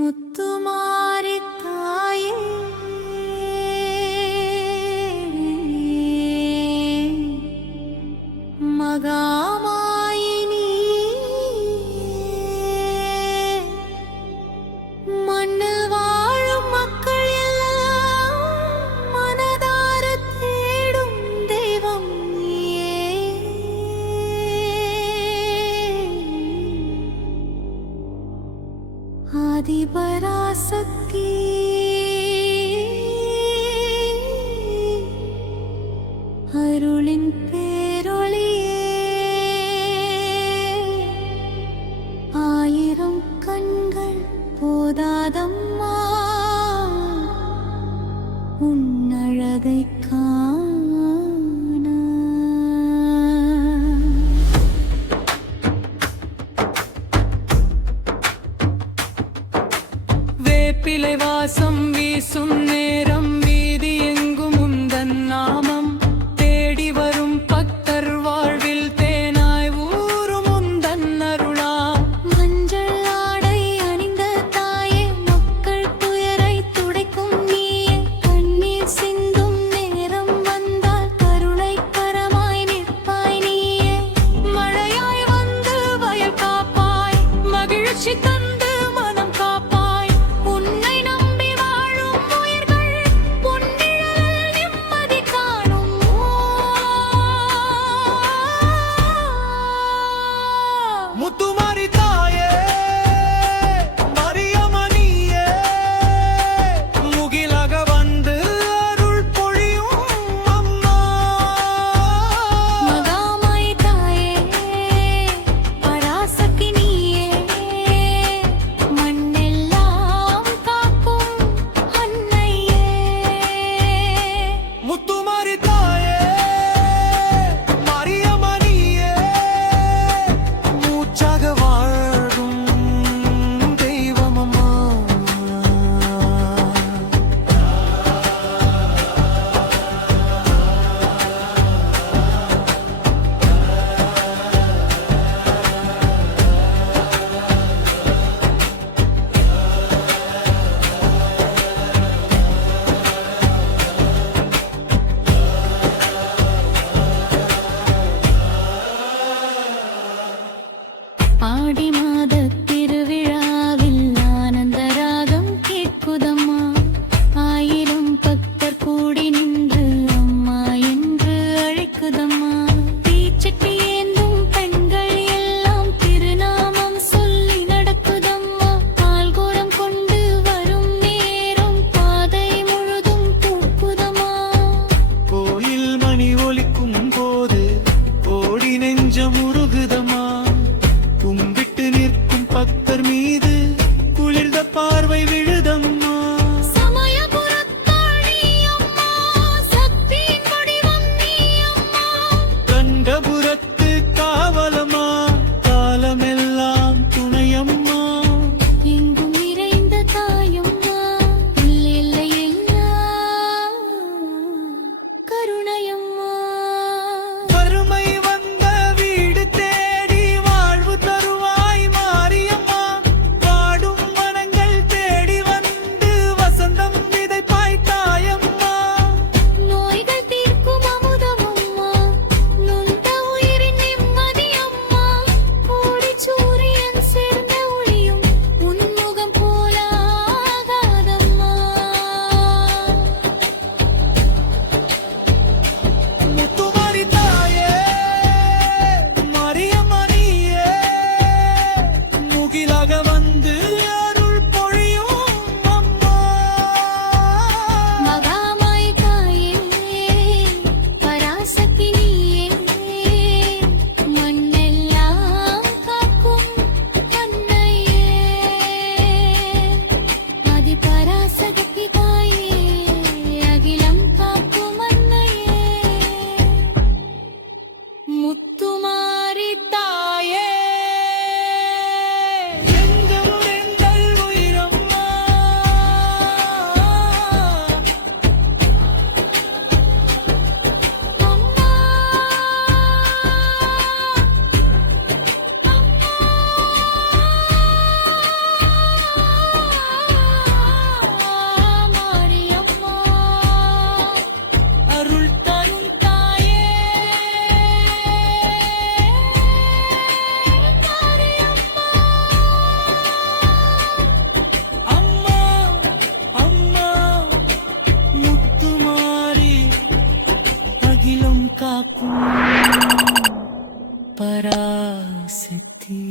முத்துமாரி தாயே மகாமாயினி மண்ணில் வாழும் மக்கள் எல்லாம் மனதார தேடும் தெய்வம் ஆதிபராசக்தி அருளின் பேரொளியே ஆயிரம் கண்கள் போதாதம்மா உன் அழகை காண. வேப்பிலை வாசம் வீசும் நேரம் வீதி எங்கும் உந்தன் நாமம் தேடி வரும் பக்தர் வாழ்வில் தேனாய் ஊரும் உந்தன் அருளா. மஞ்சள் ஆடை அணிந்த தாயே மக்கள் துயரை துடைக்கும் நீயே கண்ணீர் சிந்தும் நேரம் வந்தால் கருணை கரமாய் நிற்பாய் நீயே மழையாய் வந்து வயல் காப்பாய் மகிழ்ச்சி தந்து மனம் காப்பாய் உன்னை நம்பி வாழும் உயிர்கள் பராசக்தி